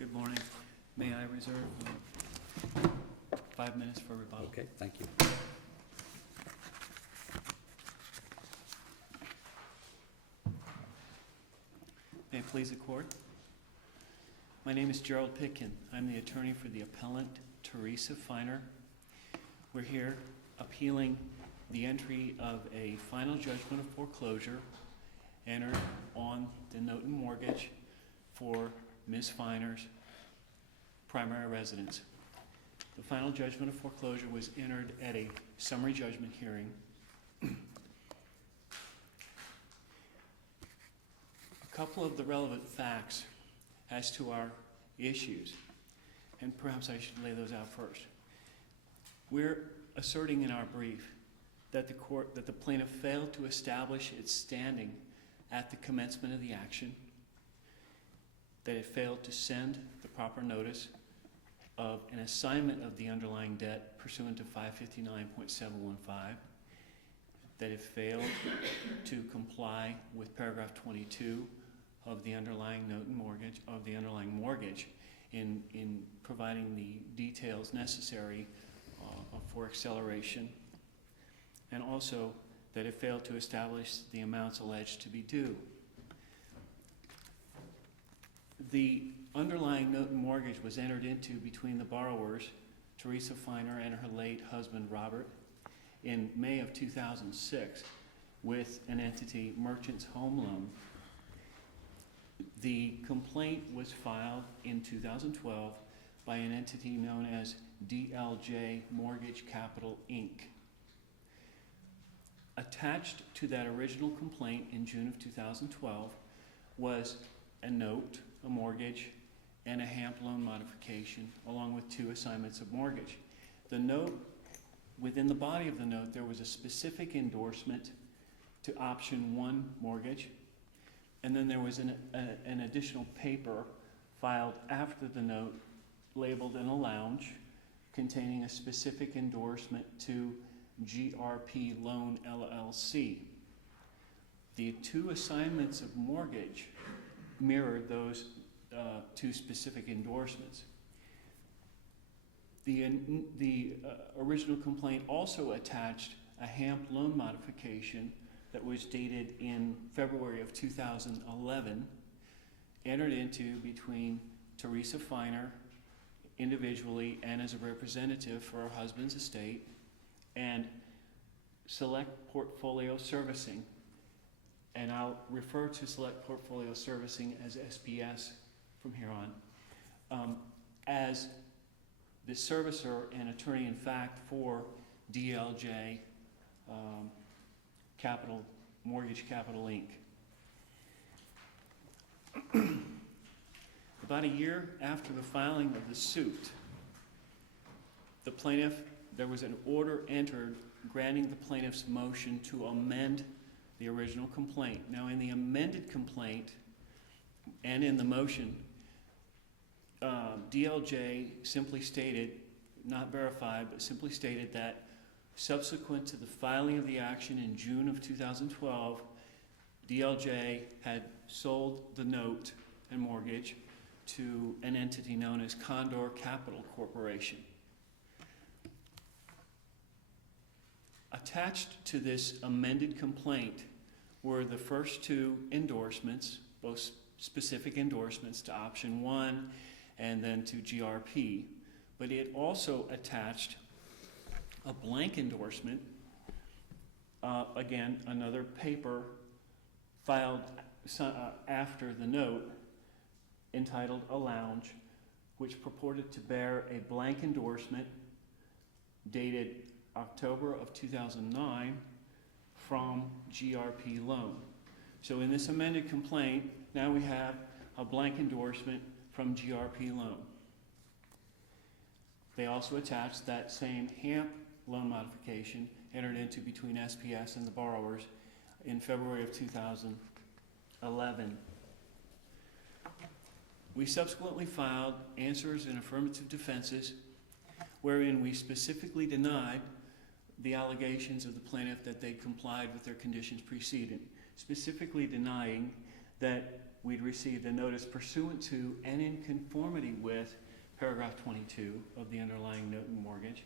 Good morning. May I reserve 5 minutes for rebuttal? Okay, thank you. May it please the court? My name is Gerald Pitkin. I'm the attorney for the appellant, Teresa Feiner. We're here appealing the entry of a final judgment of foreclosure entered on the note and mortgage for Ms. Feiner's primary residence. The final judgment of foreclosure was entered at a summary judgment hearing. A couple of the relevant facts as to our issues, and perhaps I should lay those out first. We're asserting in our brief that the plaintiff failed to establish its standing at the commencement of the action, that it failed to send the proper notice of an assignment of the underlying debt pursuant to 559.715, that it failed to comply with paragraph 22 of the underlying note and mortgage, of the underlying mortgage, in providing the details necessary for acceleration, and also that it failed to establish the amounts alleged to be due. The underlying note and mortgage was entered into between the borrowers, Teresa Feiner and her late husband, Robert, in May of 2006 with an entity, Merchants Home Loan. The complaint was filed in 2012 by an entity known as DLJ Mortgage Capital, Inc. Attached to that original complaint in June of 2012 was a note, a mortgage, and a HAMP loan modification, along with 2 assignments of mortgage. The note, within the body of the note, there was a specific endorsement to option 1 mortgage, and then there was an additional paper filed after the note labeled in a lounge containing a specific endorsement to GRP Loan LLC. The 2 assignments of mortgage mirrored those 2 specific endorsements. The original complaint also attached a HAMP loan modification that was dated in February of 2011, entered into between Teresa Feiner individually and as a representative for her husband's estate, and Select Portfolio Servicing, and I'll refer to Select Portfolio Servicing as SPS from here on, as the servicer and attorney in fact for DLJ Mortgage Capital, Inc. About a year after the filing of the suit, the plaintiff, there was an order entered granting the plaintiff's motion to amend the original complaint. Now, in the amended complaint and in the motion, DLJ simply stated, not verified, but simply stated that subsequent to the filing of the action in June of 2012, DLJ had sold the note and mortgage to an entity known as Condor Capital Corporation. Attached to this amended complaint were the first 2 endorsements, both specific endorsements to option 1 and then to GRP, but it also attached a blank endorsement, again, another paper filed after the note entitled A Lounge, which purported to bear a blank endorsement dated October of 2009 from GRP Loan. So in this amended complaint, now we have a blank endorsement from GRP Loan. They also attached that same HAMP loan modification entered into between SPS and the borrowers in February of 2011. We subsequently filed answers and affirmative defenses wherein we specifically denied the allegations of the plaintiff that they complied with their conditions preceding, specifically denying that we'd received a notice pursuant to and in conformity with paragraph 22 of the underlying note and mortgage,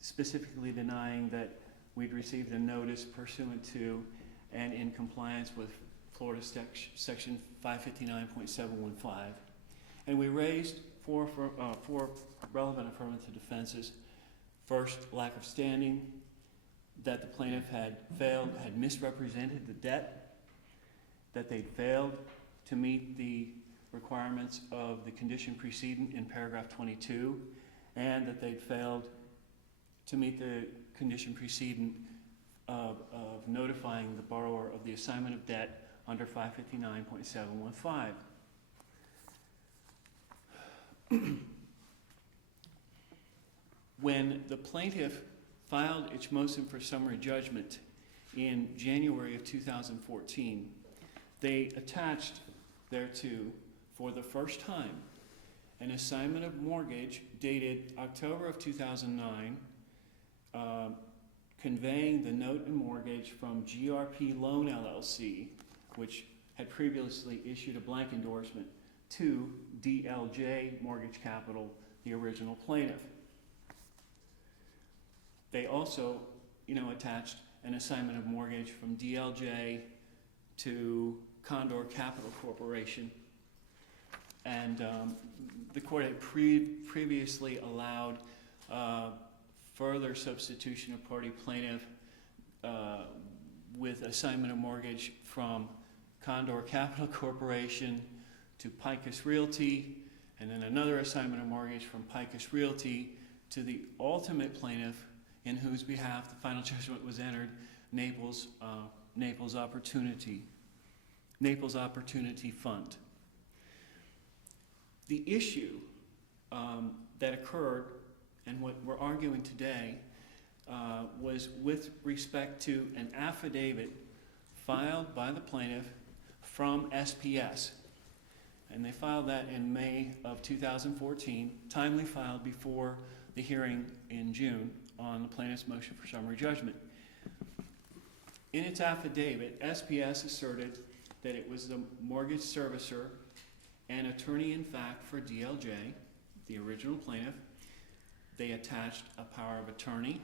specifically denying that we'd received a notice pursuant to and in compliance with Florida section 559.715. And we raised four relevant affirmative defenses. First, lack of standing, that the plaintiff had misrepresented the debt, that they'd failed to meet the requirements of the condition precedent in paragraph 22, and that they'd failed to meet the condition precedent of notifying the borrower of the assignment of debt under 559.715. When the plaintiff filed its motion for summary judgment in January of 2014, they attached thereto, for the first time, an assignment of mortgage dated October of 2009, conveying the note and mortgage from GRP Loan LLC, which had previously issued a blank endorsement, to DLJ Mortgage Capital, the original plaintiff. They also, attached an assignment of mortgage from DLJ to Condor Capital Corporation. And the court had previously allowed further substitution of party plaintiff with assignment of mortgage from Condor Capital Corporation to Picus Realty, and then another assignment of mortgage from Picus Realty to the ultimate plaintiff in whose behalf the final judgment was entered, Naples Opportunity Fund. The issue that occurred, and what we're arguing today, was with respect to an affidavit filed by the plaintiff from SPS. And they filed that in May of 2014, timely filed before the hearing in June on the plaintiff's motion for summary judgment. In its affidavit, SPS asserted that it was the mortgage servicer and attorney-in-fact for DLJ, the original plaintiff. They attached a power of attorney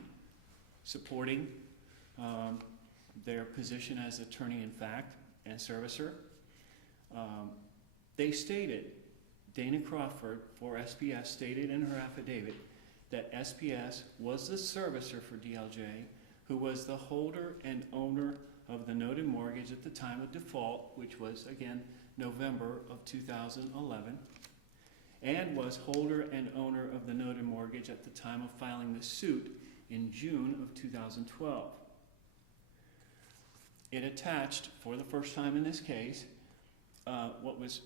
supporting their position as attorney-in-fact and servicer. They stated, Dana Crawford for SPS stated in her affidavit that SPS was the servicer for DLJ, who was the holder and owner of the note and mortgage at the time of default, which was, again, November of 2011, and was holder and owner of the note and mortgage at the time of filing the suit in June of 2012. It attached, for the first time in this case, what was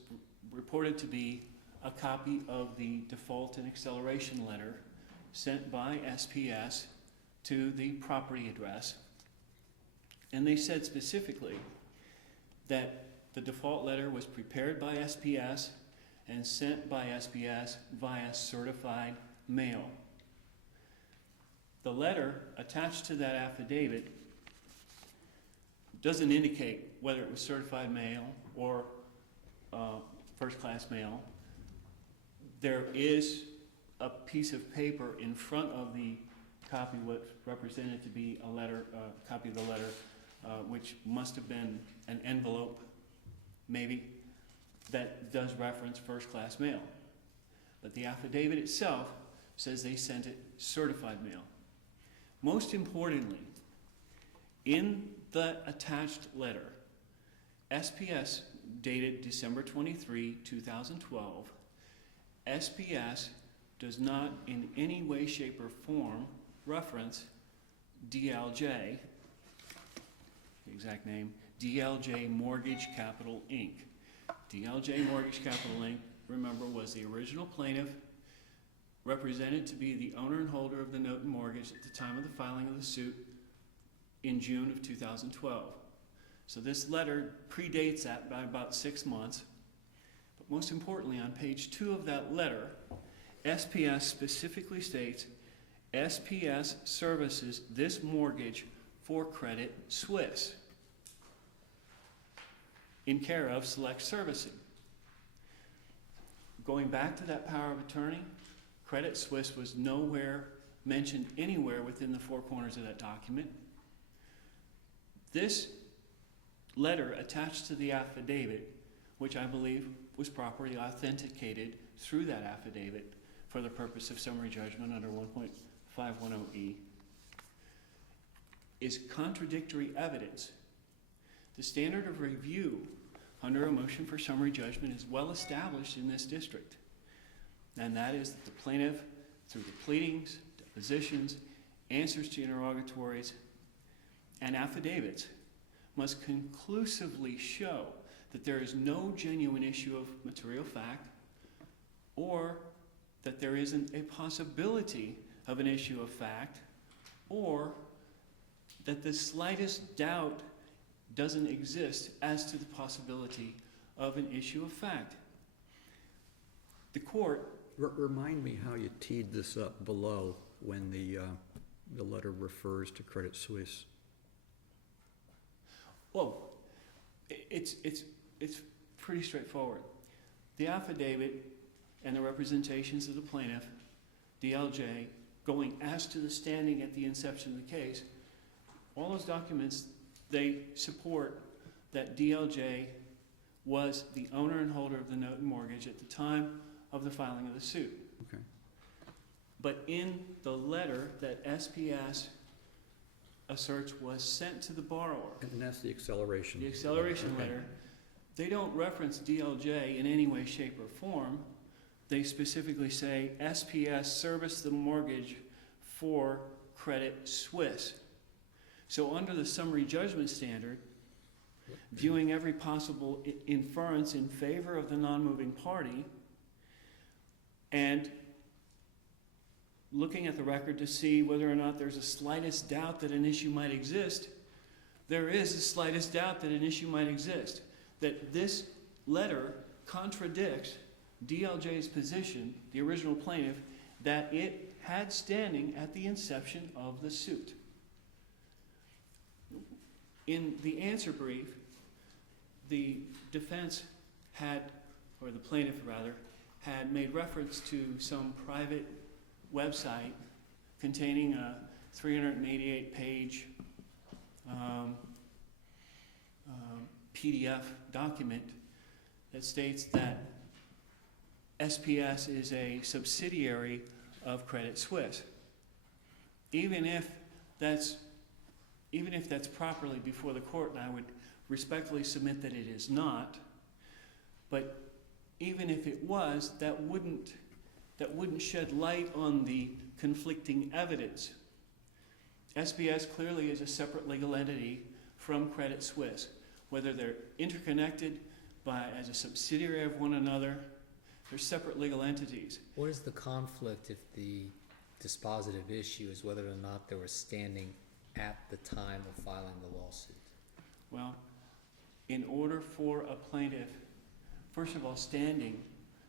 reported to be a copy of the default and acceleration letter sent by SPS to the property address. And they said specifically that the default letter was prepared by SPS and sent by SPS via certified mail. The letter attached to that affidavit doesn't indicate whether it was certified mail or first-class mail. There is a piece of paper in front of the copy, what represented to be a letter, copy of the letter, which must have been an envelope, maybe, that does reference first-class mail. But the affidavit itself says they sent it certified mail. Most importantly, in the attached letter, SPS dated December 23, 2012, SPS does not in any way, shape, or form reference DLJ, the exact name, DLJ Mortgage Capital, Inc. DLJ Mortgage Capital, Inc., remember, was the original plaintiff, represented to be the owner and holder of the note and mortgage at the time of the filing of the suit in June of 2012. So this letter predates that by about 6 months. But most importantly, on page 2 of that letter, SPS specifically states, SPS services this mortgage for Credit Suisse. in care of Select Servicing. Going back to that power of attorney, Credit Suisse was nowhere mentioned anywhere within the four corners of that document. This letter attached to the affidavit, which I believe was properly authenticated through that affidavit for the purpose of summary judgment under 1.510E, is contradictory evidence. The standard of review under a motion for summary judgment is well established in this district, and that is that the plaintiff, through the pleadings, depositions, answers to interrogatories, and affidavits, must conclusively show that there is no genuine issue of material fact, or that there isn't a possibility of an issue of fact, or that the slightest doubt doesn't exist as to the possibility of an issue of fact. The court... Remind me how you teed this up below when the letter refers to Credit Suisse. Well, it's pretty straightforward. The affidavit and the representations of the plaintiff, DLJ, going as to the standing at the inception of the case, all those documents, they support that DLJ was the owner and holder of the note and mortgage at the time of the filing of the suit. Okay. But in the letter that SPS asserts was sent to the borrower, And that's the acceleration. the acceleration letter, they don't reference DLJ in any way, shape, or form. They specifically say SPS serviced the mortgage for Credit Suisse. So under the summary judgment standard, viewing every possible inference in favor of the non-moving party, and looking at the record to see whether or not there's a slightest doubt that an issue might exist, there is the slightest doubt that an issue might exist. That this letter contradicts DLJ's position, the original plaintiff, that it had standing at the inception of the suit. In the answer brief, the defense had, or the plaintiff rather, had made reference to some private website containing a 388-page PDF document that states that SPS is a subsidiary of Credit Suisse. Even if that's properly before the court, and I would respectfully submit that it is not, but even if it was, that wouldn't shed light on the conflicting evidence. SPS clearly is a separate legal entity from Credit Suisse. Whether they're interconnected as a subsidiary of one another, they're separate legal entities. What is the conflict if the dispositive issue is whether or not they were standing at the time of filing the lawsuit? Well, in order for a plaintiff, first of all, standing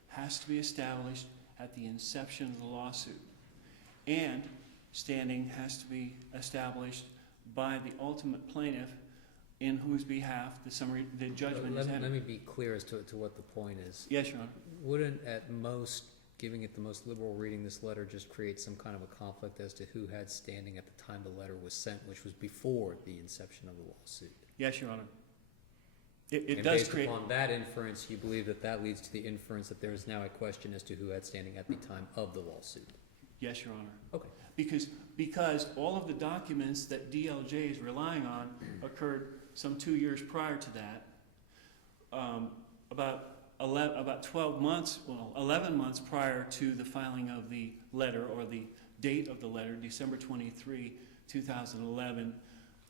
has to be established at the inception of the lawsuit. And standing has to be established by the ultimate plaintiff in whose behalf the judgment is entered. Let me be clear as to what the point is. Yes, Your Honor. Wouldn't, at most, giving it the most liberal reading this letter just create some kind of a conflict as to who had standing at the time the letter was sent, which was before the inception of the lawsuit? Yes, Your Honor. It and does based create... upon that inference, you believe that leads to the inference that there is now a question as to who had standing at the time of the lawsuit? Yes, Your Honor. Okay. Because all of the documents that DLJ is relying on occurred some 2 years prior to that. About 12 months, 11 months prior to the filing of the letter, or the date of the letter, December 23, 2011.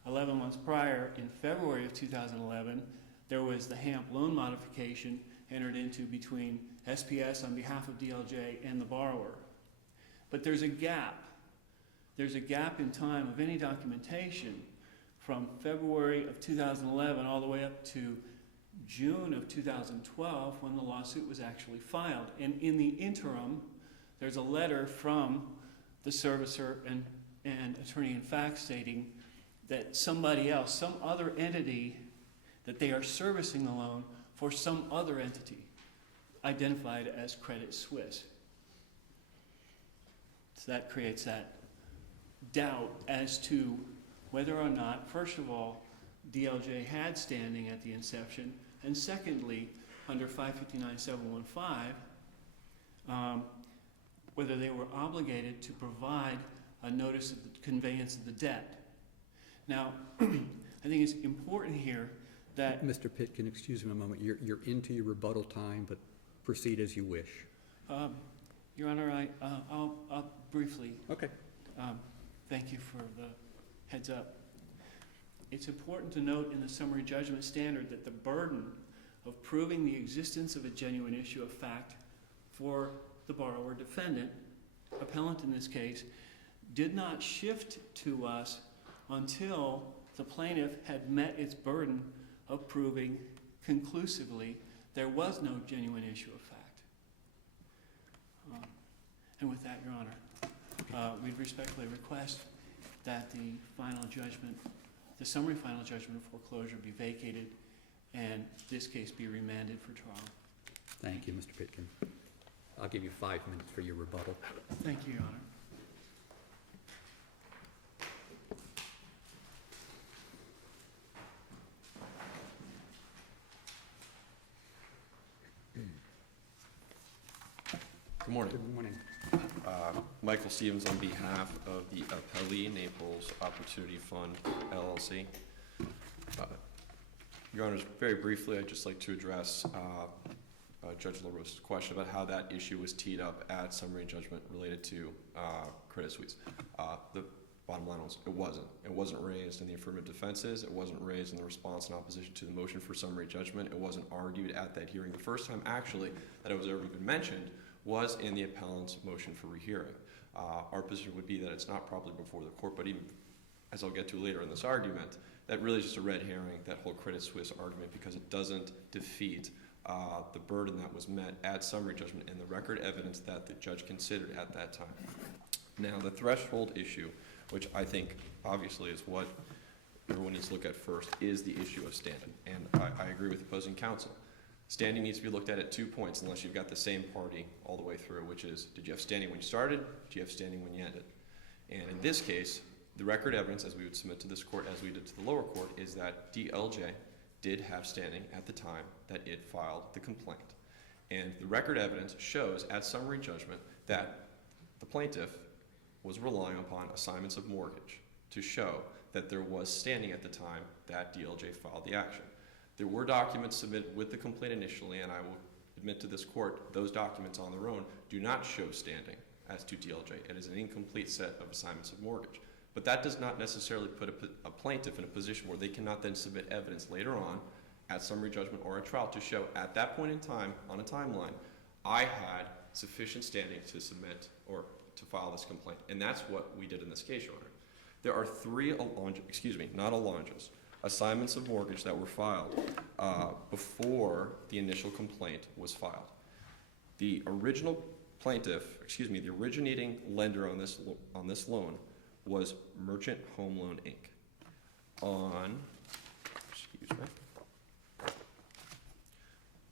11 months prior, in February of 2011, there was the HAMP loan modification entered into between SPS on behalf of DLJ and the borrower. But there's a gap. There's a gap in time of any documentation from February of 2011 all the way up to June of 2012 when the lawsuit was actually filed. And in the interim, there's a letter from the servicer and attorney in fact stating that somebody else, some other entity that they are servicing the loan for some other entity identified as Credit Suisse. So that creates that doubt as to whether or not, first of all, DLJ had standing at the inception, and secondly, under 559.715, whether they were obligated to provide a notice of the conveyance of the debt. Now, I think it's important here that... Mr. Pitkin, excuse me a moment. You're into your rebuttal time, but proceed as you wish. Your Honor, I'll briefly... Okay. Thank you for the heads up. It's important to note in the summary judgment standard that the burden of proving the existence of a genuine issue of fact for the borrower defendant, appellant in this case, did not shift to us until the plaintiff had met its burden of proving conclusively there was no genuine issue of fact. And with that, Your Honor, we'd respectfully request that the final judgment, the summary final judgment of foreclosure be vacated and this case be remanded for trial. Thank you, Mr. Pitkin. I'll give you 5 minutes for your rebuttal. Thank you, Your Honor. Good morning. Good morning. Michael Stevens on behalf of the Appelle Naples Opportunity Fund, LLC. Your Honors, very briefly, I'd just like to address Judge LaRosa's question about how that issue was teed up at summary judgment related to Credit Suisse. The bottom line was it wasn't. It wasn't raised in the affirmative defenses. It wasn't raised in the response in opposition to the motion for summary judgment. It wasn't argued at that hearing. The first time, actually, that it was ever been mentioned was in the appellant's motion for rehearing. Our position would be that it's not properly before the court, but even, as I'll get to later in this argument, that really is just a red herring, that whole Credit Suisse argument, because it doesn't defeat the burden that was met at summary judgment and the record evidence that the judge considered at that time. Now, the threshold issue, which I think obviously is what everyone needs to look at first, is the issue of standing. And I agree with opposing counsel. Standing needs to be looked at 2 points unless you've got the same party all the way through, which is, did you have standing when you started? Do you have standing when you ended? And in this case, the record evidence, as we would submit to this court, as we did to the lower court, is that DLJ did have standing at the time that it filed the complaint. And the record evidence shows at summary judgment that the plaintiff was relying upon assignments of mortgage to show that there was standing at the time that DLJ filed the action. There were documents submitted with the complaint initially, and I will admit to this court, those documents on their own do not show standing as to DLJ. It is an incomplete set of assignments of mortgage. But that does not necessarily put a plaintiff in a position where they cannot then submit evidence later on at summary judgment or at trial to show at that point in time, on a timeline, I had sufficient standing to submit or to file this complaint. And that's what we did in this case, Your Honor. There are 3 assignments of mortgage that were filed before the initial complaint was filed. The original plaintiff, the originating lender on this loan was Merchant Home Loan, Inc. On,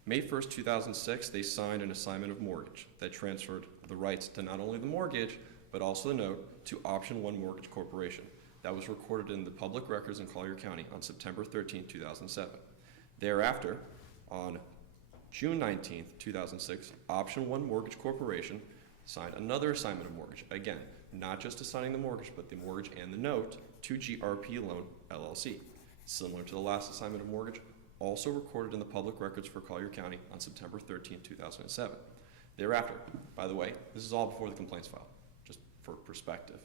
May 1st, 2006, they signed an assignment of mortgage that transferred the rights to not only the mortgage, but also the note to Option 1 Mortgage Corporation. That was recorded in the public records in Collier County on September 13, 2007. Thereafter, on June 19, 2006, Option 1 Mortgage Corporation signed another assignment of mortgage. Again, not just assigning the mortgage, but the mortgage and the note to GRP Loan, LLC. Similar to the last assignment of mortgage, also recorded in the public records for Collier County on September 13, 2007. Thereafter, by the way, this is all before the complaint's filed, just for perspective.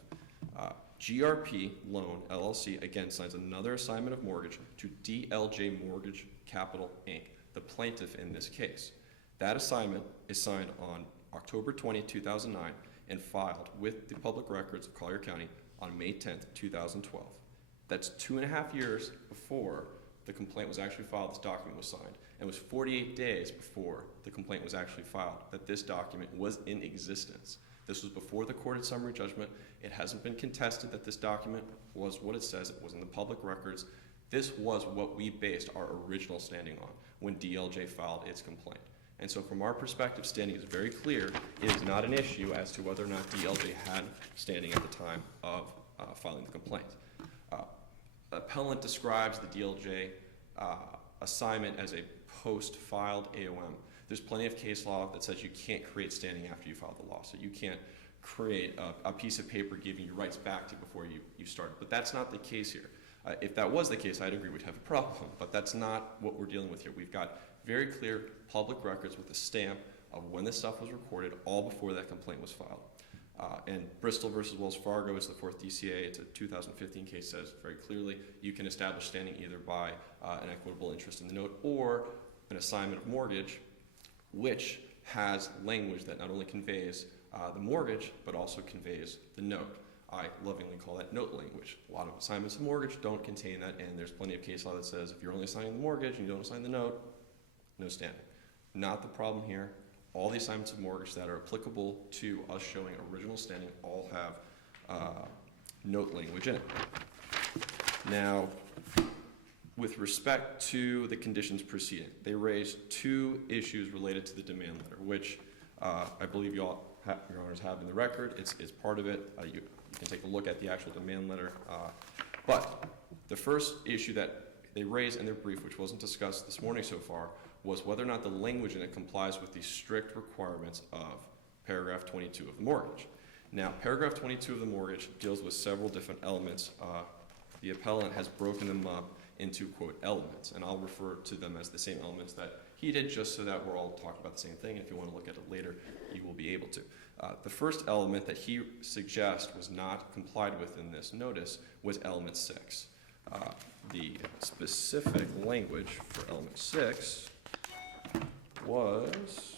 GRP Loan, LLC, again, signs another assignment of mortgage to DLJ Mortgage Capital, Inc., the plaintiff in this case. That assignment is signed on October 20, 2009, and filed with the public records of Collier County on May 10, 2012. That's 2.5 years before the complaint was actually filed, this document was signed. And it was 48 days before the complaint was actually filed that this document was in existence. This was before the court at summary judgment. It hasn't been contested that this document was what it says. It was in the public records. This was what we based our original standing on when DLJ filed its complaint. And so from our perspective, standing is very clear. It is not an issue as to whether or not DLJ had standing at the time of filing the complaint. Appellant describes the DLJ assignment as a post-filed AOM. There's plenty of case law that says you can't create standing after you file the lawsuit. You can't create a piece of paper giving you rights back to you before you started. But that's not the case here. If that was the case, I'd agree we'd have a problem. But that's not what we're dealing with here. We've got very clear public records with a stamp of when this stuff was recorded, all before that complaint was filed. And Bristol versus Wells Fargo is the 4th DCA. It's a 2015 case, says very clearly you can establish standing either by an equitable interest in the note or an assignment of mortgage, which has language that not only conveys the mortgage, but also conveys the note. I lovingly call that note language. A lot of assignments of mortgage don't contain that, and there's plenty of case law that says if you're only assigning the mortgage and you don't assign the note, no standing. Not the problem here. All the assignments of mortgage that are applicable to us showing original standing all have note language in it. Now, with respect to the conditions preceding, they raised 2 issues related to the demand letter, which I believe Your Honors have in the record. It's part of it. You can take a look at the actual demand letter. But the first issue that they raised in their brief, which wasn't discussed this morning so far, was whether or not the language in it complies with the strict requirements of paragraph 22 of the mortgage. Now, paragraph 22 of the mortgage deals with several different elements. The appellant has broken them up into, quote, elements, and I'll refer to them as the same elements that he did, just so that we're all talking about the same thing. If you want to look at it later, you will be able to. The first element that he suggests was not complied with in this notice was element 6. The specific language for element 6 was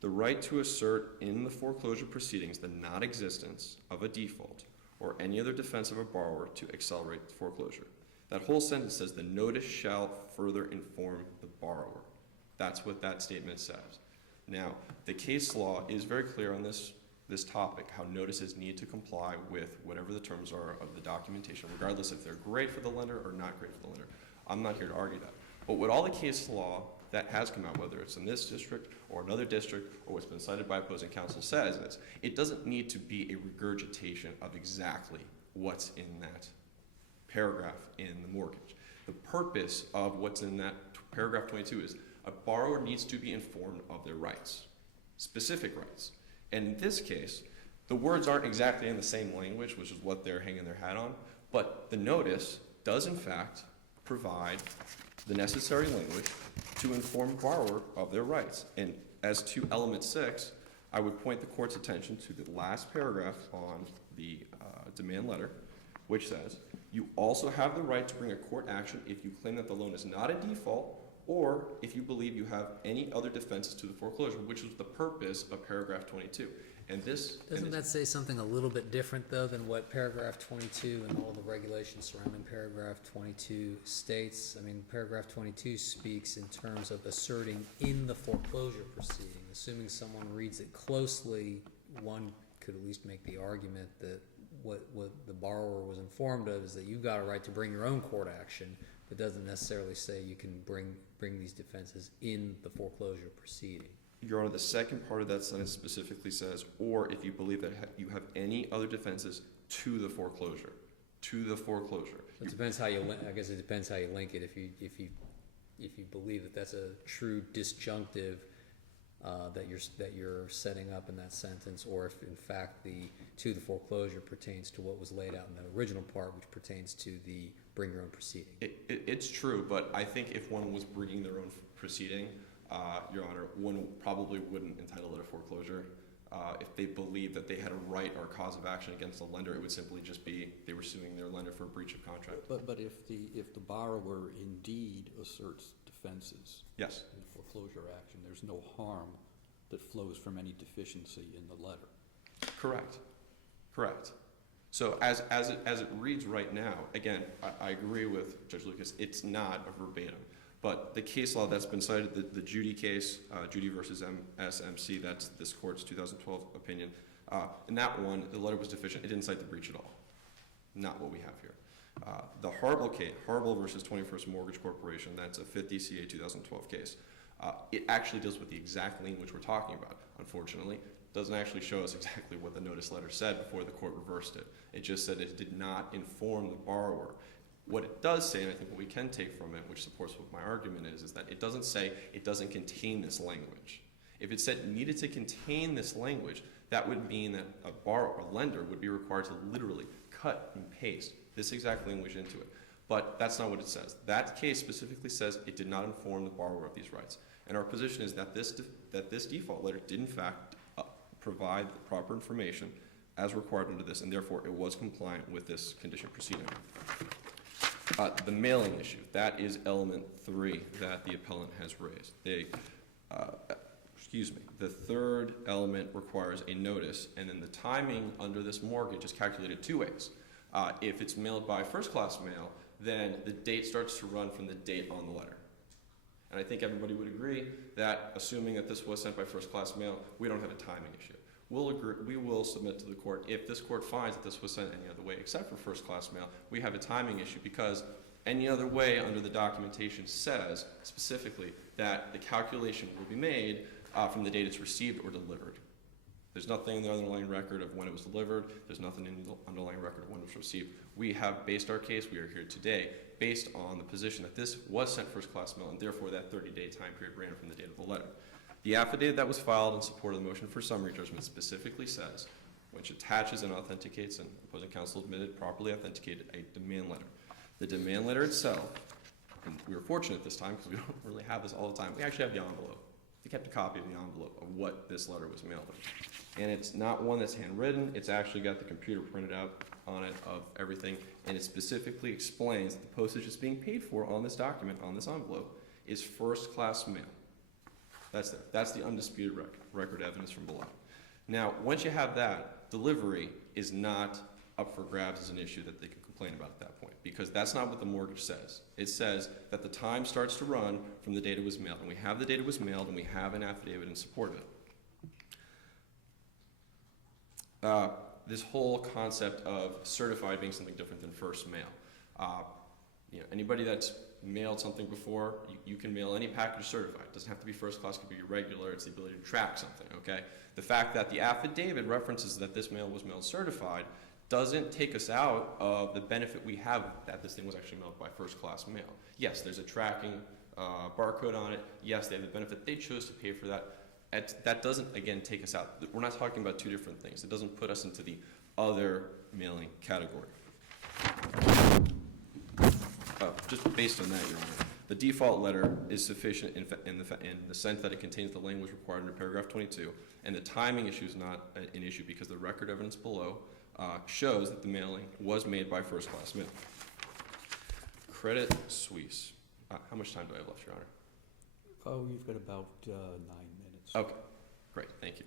the right to assert in the foreclosure proceedings the non-existence of a default or any other defense of a borrower to accelerate the foreclosure. That whole sentence says the notice shall further inform the borrower. That's what that statement says. Now, the case law is very clear on this topic, how notices need to comply with whatever the terms are of the documentation, regardless if they're great for the lender or not great for the lender. I'm not here to argue that. But what all the case law that has come out, whether it's in this district or another district or what's been cited by opposing counsel, says is it doesn't need to be a regurgitation of exactly what's in that paragraph in the mortgage. The purpose of what's in that paragraph 22 is a borrower needs to be informed of their rights, specific rights. And in this case, the words aren't exactly in the same language, which is what they're hanging their hat on, but the notice does in fact provide the necessary language to inform the borrower of their rights. And as to element 6, I would point the court's attention to the last paragraph on the demand letter, which says, you also have the right to bring a court action if you claim that the loan is not a default or if you believe you have any other defenses to the foreclosure, which is the purpose of paragraph 22. And this Doesn't that say something a little bit different, though, than what paragraph 22 and all the regulations surrounding paragraph 22 states? I mean, paragraph 22 speaks in terms of asserting in the foreclosure proceeding. Assuming someone reads it closely, one could at least make the argument that what the borrower was informed of is that you've got a right to bring your own court action, but doesn't necessarily say you can bring these defenses in the foreclosure proceeding. Your Honor, the second part of that sentence specifically says, or if you believe that you have any other defenses to the foreclosure. To the foreclosure. It depends how you. I guess it depends how you link it. If you believe that that's a true disjunctive that you're setting up in that sentence, or if in fact the to the foreclosure pertains to what was laid out in the original part, which pertains to the bring your own proceeding. It's true, but I think if one was bringing their own proceeding, Your Honor, one probably wouldn't entitle it a foreclosure. If they believed that they had a right or a cause of action against the lender, it would simply just be they were suing their lender for a breach of contract. But if the borrower indeed asserts defenses, yes, in the foreclosure action, there's no harm that flows from any deficiency in the letter. Correct. So as it reads right now, again, I agree with Judge Lucas. It's not a verbatim. But the case law that's been cited, the Judy case, Judy versus SMC, that's this court's 2012 opinion. In that one, the letter was deficient. It didn't cite the breach at all. Not what we have here. The Harble case, Harble versus 21st Mortgage Corporation, that's a 5th DCA 2012 case. It actually deals with the exact language we're talking about. Unfortunately, it doesn't actually show us exactly what the notice letter said before the court reversed it. It just said it did not inform the borrower. What it does say, and I think what we can take from it, which supports what my argument is that it doesn't say it doesn't contain this language. If it said it needed to contain this language, that would mean that a lender would be required to literally cut and paste this exact language into it. But that's not what it says. That case specifically says it did not inform the borrower of these rights. And our position is that this default letter did in fact provide the proper information as required under this, and therefore it was compliant with this condition proceeding. The mailing issue, that is element 3 that the appellant has raised. The third element requires a notice, and then the timing under this mortgage is calculated 2 ways. If it's mailed by first-class mail, then the date starts to run from the date on the letter. And I think everybody would agree that, assuming that this was sent by first-class mail, we don't have a timing issue. We will submit to the court, if this court finds that this was sent any other way except for first-class mail, we have a timing issue because any other way under the documentation says specifically that the calculation will be made from the date it's received or delivered. There's nothing in the underlying record of when it was delivered. There's nothing in the underlying record of when it was received. We have based our case, we are here today, based on the position that this was sent first-class mail, and therefore that 30-day time period ran from the date of the letter. The affidavit that was filed in support of the motion for summary judgment specifically says, which attaches and authenticates, and opposing counsel admitted properly authenticated, a demand letter. The demand letter itself, and we were fortunate this time because we don't really have this all the time, we actually have the envelope. They kept a copy of the envelope of what this letter was mailed in. And it's not one that's handwritten, it's actually got the computer printed out on it of everything, and it specifically explains that the postage that's being paid for on this document, on this envelope, is first-class mail. That's there. That's the undisputed record evidence from below. Now, once you have that, delivery is not up for grabs as an issue that they can complain about at that point, because that's not what the mortgage says. It says that the time starts to run from the date it was mailed, and we have the date it was mailed, and we have an affidavit in support of it. This whole concept of certified being something different than first mail. Anybody that's mailed something before, you can mail any package certified. It doesn't have to be first class, it could be irregular. It's the ability to track something, okay? The fact that the affidavit references that this mail was mailed certified doesn't take us out of the benefit we have that this thing was actually mailed by first class mail. Yes, there's a tracking barcode on it. Yes, they have the benefit. They chose to pay for that. That doesn't, again, take us out. We're not talking about two different things. It doesn't put us into the other mailing category. Just based on that, Your Honor, the default letter is sufficient in the sense that it contains the language required under paragraph 22, and the timing issue is not an issue because the record evidence below shows that the mailing was made by first-class mail. Credit Suisse. How much time do I have left, Your Honor? Oh, you've got about 9 minutes. Okay, great, thank you.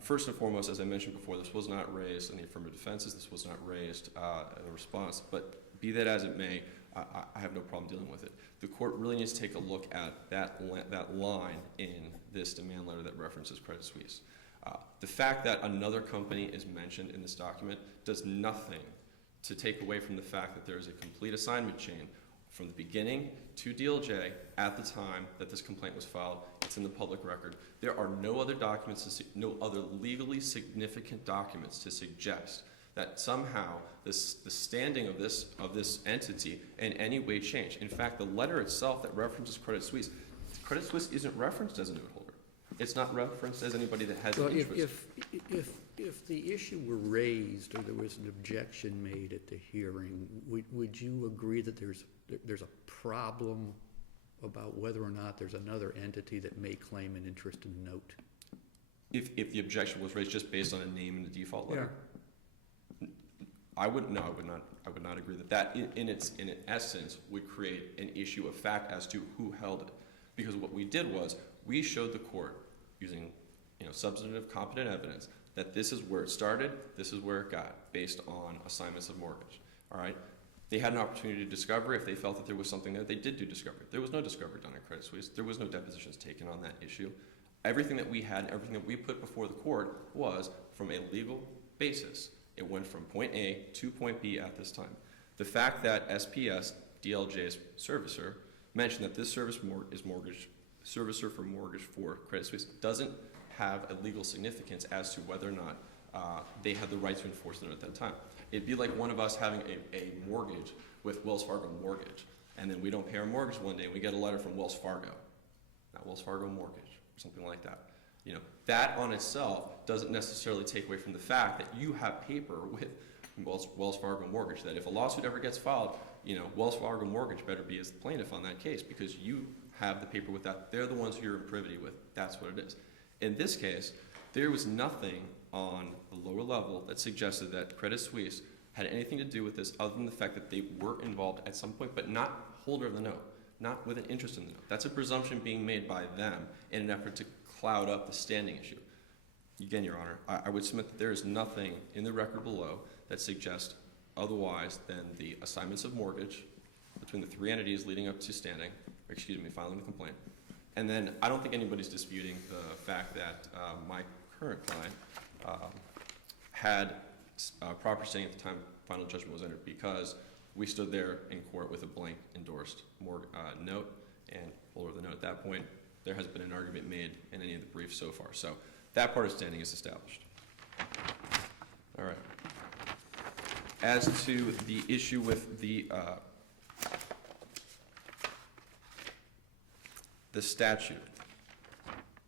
First and foremost, as I mentioned before, this was not raised in the affirmative defenses. This was not raised in a response, but be that as it may, I have no problem dealing with it. The court really needs to take a look at that line in this demand letter that references Credit Suisse. The fact that another company is mentioned in this document does nothing to take away from the fact that there is a complete assignment chain from the beginning to DLJ at the time that this complaint was filed. It's in the public record. There are no other documents, no other legally significant documents to suggest that somehow the standing of this entity in any way changed. In fact, the letter itself that references Credit Suisse isn't referenced as a note holder. It's not referenced as anybody that has an interest. If the issue were raised or there was an objection made at the hearing, would you agree that there's a problem about whether or not there's another entity that may claim an interest in the note? If the objection was raised just based on a name in the default letter? Yeah. I would not agree that in essence would create an issue of fact as to who held it. Because what we did was we showed the court using substantive competent evidence that this is where it started, this is where it got, based on assignments of mortgage. All right? They had an opportunity to discover. If they felt that there was something there, they did do discovery. There was no discovery done at Credit Suisse. There was no depositions taken on that issue. Everything that we had, everything that we put before the court was from a legal basis. It went from point A to point B at this time. The fact that SPS, DLJ's servicer, mentioned that this servicer for mortgage for Credit Suisse doesn't have a legal significance as to whether or not they had the right to enforce the note at that time. It'd be like one of us having a mortgage with Wells Fargo Mortgage, and then we don't pay our mortgage one day, and we get a letter from Wells Fargo, not Wells Fargo Mortgage, or something like that. You know, that on itself doesn't necessarily take away from the fact that you have paper with Wells Fargo Mortgage, that if a lawsuit ever gets filed, you know, Wells Fargo Mortgage better be as the plaintiff on that case, because you have the paper with that. They're the ones who you're in privity with. That's what it is. In this case, there was nothing on the lower level that suggested that Credit Suisse had anything to do with this other than the fact that they were involved at some point, but not holder of the note, not with an interest in the note. That's a presumption being made by them in an effort to cloud up the standing issue. Again, Your Honor, I would submit that there is nothing in the record below that suggests otherwise than the assignments of mortgage between the three entities leading up to filing the complaint. And then I don't think anybody's disputing the fact that my current client had proper standing at the time final judgment was entered, because we stood there in court with a blank endorsed note and holder of the note at that point. There has been an argument made in any of the briefs so far. So that part of standing is established. All right. As to the issue with the statute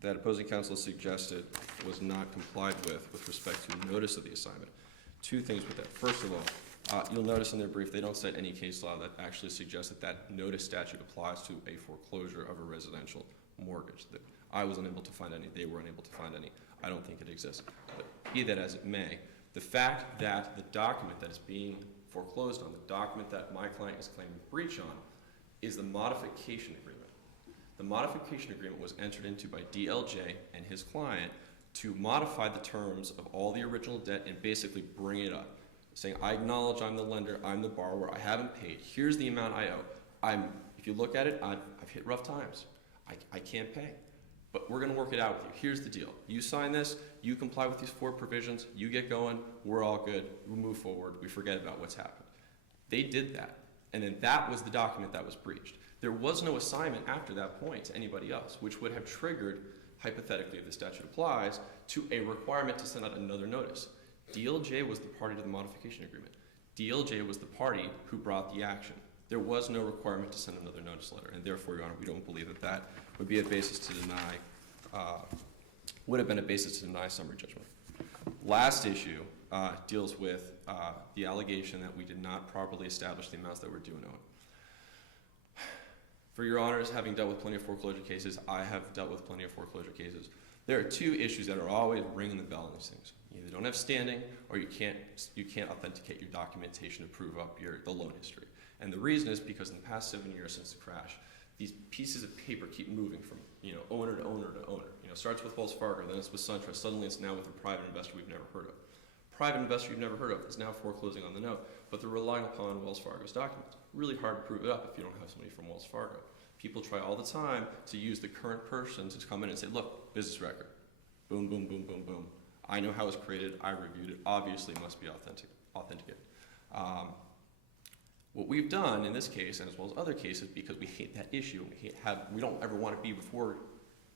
that opposing counsel suggested was not complied with respect to notice of the assignment, two things with that. First of all, you'll notice in their brief they don't cite any case law that actually suggests that that notice statute applies to a foreclosure of a residential mortgage. That I was unable to find any, they were unable to find any. I don't think it exists. But be that as it may, the fact that the document that is being foreclosed on, the document that my client is claiming breach on, is the modification agreement. The modification agreement was entered into by DLJ and his client to modify the terms of all the original debt and basically bring it up, saying, I acknowledge I'm the lender, I'm the borrower, I haven't paid, here's the amount I owe. If you look at it, I've hit rough times. I can't pay, but we're gonna work it out with you. Here's the deal. You sign this, you comply with these 4 provisions, you get going, we're all good, we'll move forward, we forget about what's happened. They did that, and then that was the document that was breached. There was no assignment after that point to anybody else, which would have triggered, hypothetically if the statute applies, to a requirement to send out another notice. DLJ was the party to the modification agreement. DLJ was the party who brought the action. There was no requirement to send another notice letter, and therefore, Your Honor, we don't believe that that would be a basis to deny, would have been a basis to deny summary judgment. Last issue deals with the allegation that we did not properly establish the amounts that we're due and owing. For Your Honors, having dealt with plenty of foreclosure cases, I have dealt with plenty of foreclosure cases. There are 2 issues that are always ringing the bell in these things. You either don't have standing, or you can't authenticate your documentation to prove up the loan history. And the reason is because in the past 7 years since the crash, these pieces of paper keep moving from owner to owner to owner. It starts with Wells Fargo, then it's with SunTrust, suddenly it's now with a private investor we've never heard of. Private investor you've never heard of is now foreclosing on the note, but they're relying upon Wells Fargo's documents. Really hard to prove it up if you don't have somebody from Wells Fargo. People try all the time to use the current person to come in and say, look, business record. Boom, boom, boom, boom, boom. I know how it's created, I reviewed it, obviously it must be authenticated. What we've done in this case, and as well as other cases, because we hate that issue, we don't ever want to be before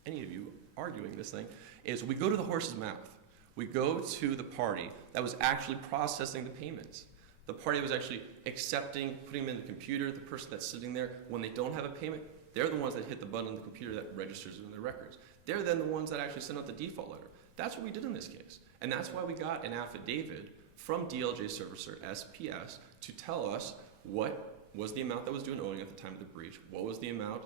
any of you arguing this thing, is we go to the horse's mouth. We go to the party that was actually processing the payments. The party that was actually accepting, putting them in the computer, the person that's sitting there, when they don't have a payment, they're the ones that hit the button on the computer that registers it in their records. They're then the ones that actually send out the default letter. That's what we did in this case. And that's why we got an affidavit from DLJ servicer, SPS, to tell us what was the amount that was due and owing at the time of the breach, what was the amount,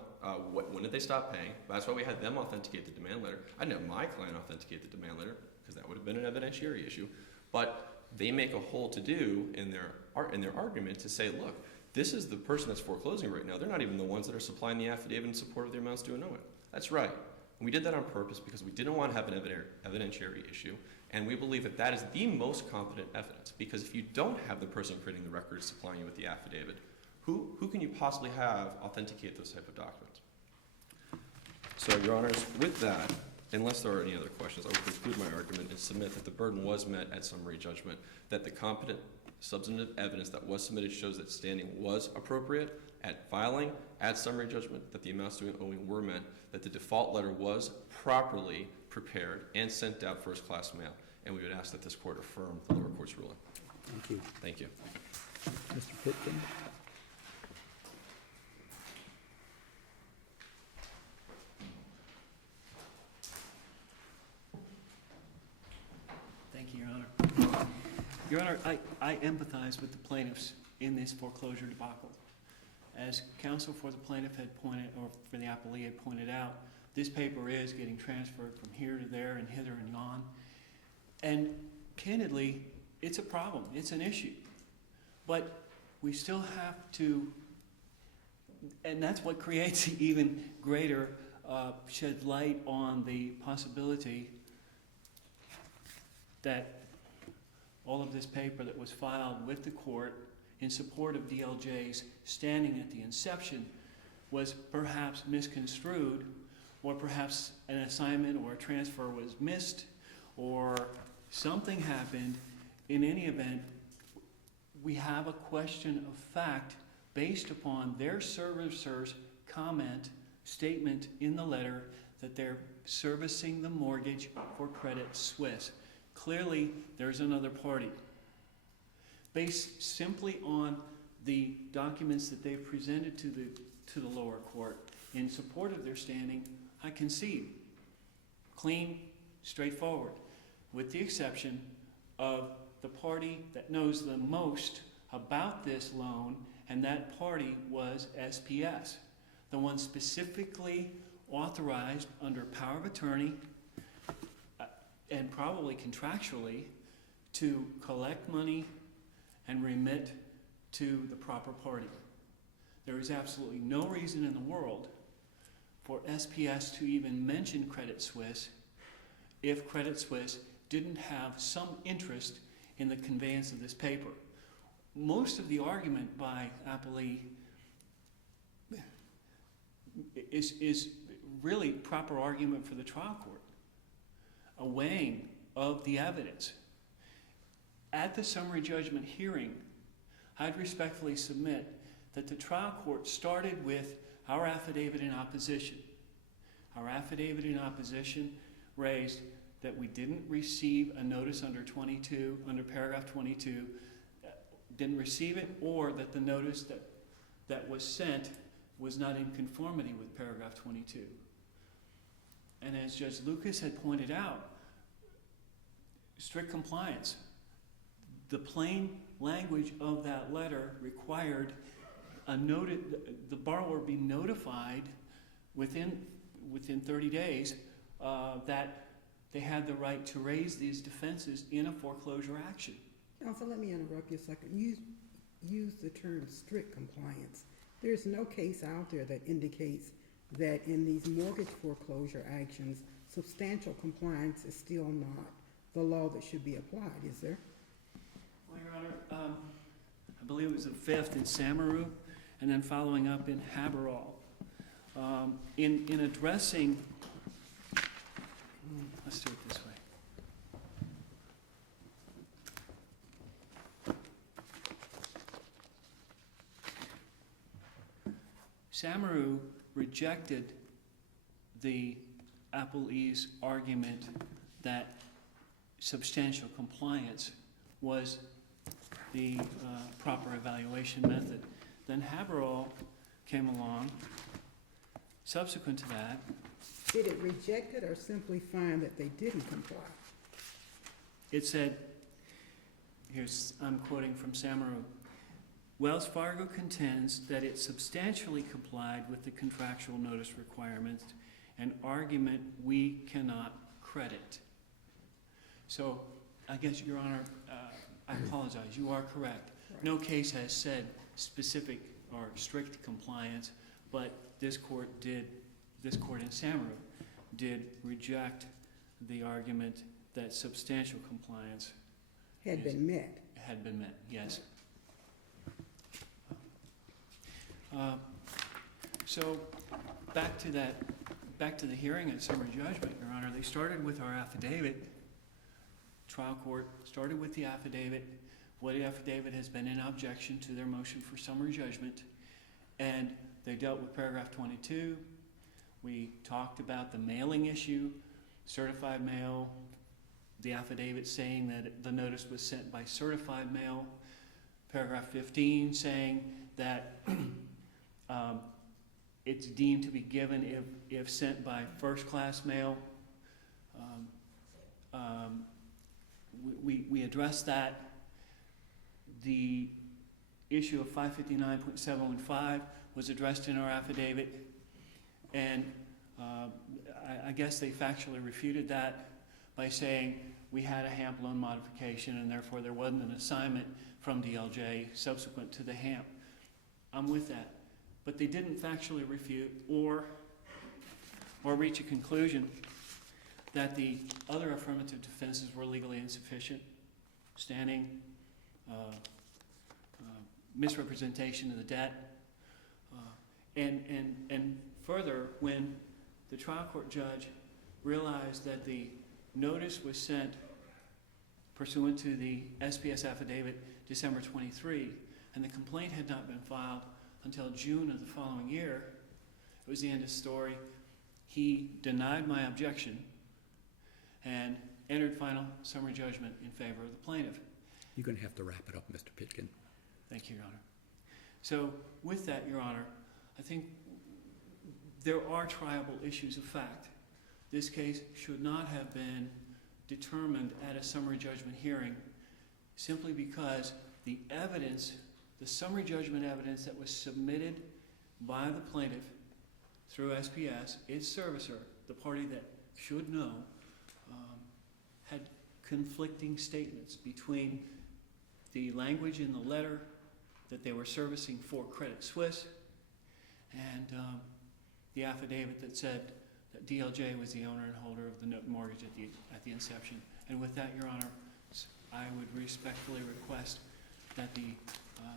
when did they stop paying. That's why we had them authenticate the demand letter. I didn't have my client authenticate the demand letter, because that would have been an evidentiary issue. But they make a whole to-do in their argument to say, look, this is the person that's foreclosing right now. They're not even the ones that are supplying the affidavit in support of the amounts due and owing. That's right. And we did that on purpose because we didn't want to have an evidentiary issue, and we believe that that is the most competent evidence, because if you don't have the person creating the records supplying you with the affidavit, who can you possibly have authenticate those type of documents? So, Your Honors, with that, unless there are any other questions, I will conclude my argument and submit that the burden was met at summary judgment, that the competent substantive evidence that was submitted shows that standing was appropriate at filing, at summary judgment, that the amounts due and owing were met, that the default letter was properly prepared and sent out first-class mail, and we would ask that this court affirm the lower court's ruling. Thank you. Thank you. Mr. Pitkin? Thank you, Your Honor. Your Honor, I empathize with the plaintiffs in this foreclosure debacle. As counsel for the plaintiff had pointed, or for the appellee had pointed out, this paper is getting transferred from here to there and hither and yon. And candidly, it's a problem, it's an issue. But we still have to, and that's what creates even greater shed light on the possibility that all of this paper that was filed with the court in support of DLJ's standing at the inception was perhaps misconstrued, or perhaps an assignment or a transfer was missed, or something happened. In any event, we have a question of fact based upon their servicer's statement in the letter that they're servicing the mortgage for Credit Suisse. Clearly, there's another party. Based simply on the documents that they've presented to the lower court in support of their standing, I concede. Clean, straightforward, with the exception of the party that knows the most about this loan, and that party was SPS, the one specifically authorized under power of attorney and probably contractually to collect money and remit to the proper party. There is absolutely no reason in the world for SPS to even mention Credit Suisse if Credit Suisse didn't have some interest in the conveyance of this paper. Most of the argument by Appelle is really proper argument for the trial court, a weighing of the evidence. At the summary judgment hearing, I'd respectfully submit that the trial court started with our affidavit in opposition. Our affidavit in opposition raised that we didn't receive a notice under paragraph 22, didn't receive it, or that the notice that was sent was not in conformity with paragraph 22. And as Judge Lucas had pointed out, strict compliance. The plain language of that letter required the borrower be notified within 30 days that they had the right to raise these defenses in a foreclosure action. Counsel, let me interrupt you a second. You use the term strict compliance. There's no case out there that indicates that in these mortgage foreclosure actions, substantial compliance is still not the law that should be applied, is there? Well, Your Honor, I believe it was the fifth in Samaru, and then following up in Haberall. In addressing, let's do it this way. Samaru rejected the Appellee's argument that substantial compliance was the proper evaluation method. Then Haberall came along. Subsequent to that, Did it reject it or simply find that they didn't comply? it said, I'm quoting from Samaru, Wells Fargo contends that it substantially complied with the contractual notice requirements, an argument we cannot credit. So I guess, Your Honor, I apologize, you are correct. Right. No case has said specific or strict compliance, but this court in Samaru did reject the argument that substantial compliance Had been met. had been met, yes. So back to the hearing at summary judgment, Your Honor. They started with our affidavit. Trial court started with the affidavit, Wood affidavit has been in objection to their motion for summary judgment, and they dealt with paragraph 22. We talked about the mailing issue, certified mail, the affidavit saying that the notice was sent by certified mail, paragraph 15 saying that it's deemed to be given if sent by first-class mail. We addressed that. The issue of 559.715 was addressed in our affidavit, and I guess they factually refuted that by saying we had a HAMP loan modification and therefore there wasn't an assignment from DLJ subsequent to the HAMP. I'm with that. But they didn't factually refute or reach a conclusion that the other affirmative defenses were legally insufficient, standing, misrepresentation of the debt, and further, when the trial court judge realized that the notice was sent pursuant to the SPS affidavit December 23, and the complaint had not been filed until June of the following year, it was the end of the story. He denied my objection and entered final summary judgment in favor of the plaintiff. You're going to have to wrap it up, Mr. Pitkin. Thank you, Your Honor. So with that, Your Honor, I think there are triable issues of fact. This case should not have been determined at a summary judgment hearing simply because the evidence, the summary judgment evidence that was submitted by the plaintiff through SPS, its servicer, the party that should know, had conflicting statements between the language in the letter that they were servicing for Credit Suisse and the affidavit that said that DLJ was the owner and holder of the note mortgage at the inception. And with that, Your Honor, I would respectfully request that the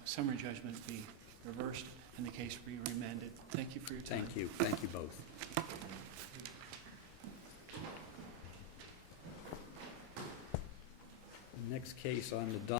summary judgment be reversed and the case be remanded. Thank you for your time. Thank you. Thank you both. The next case on the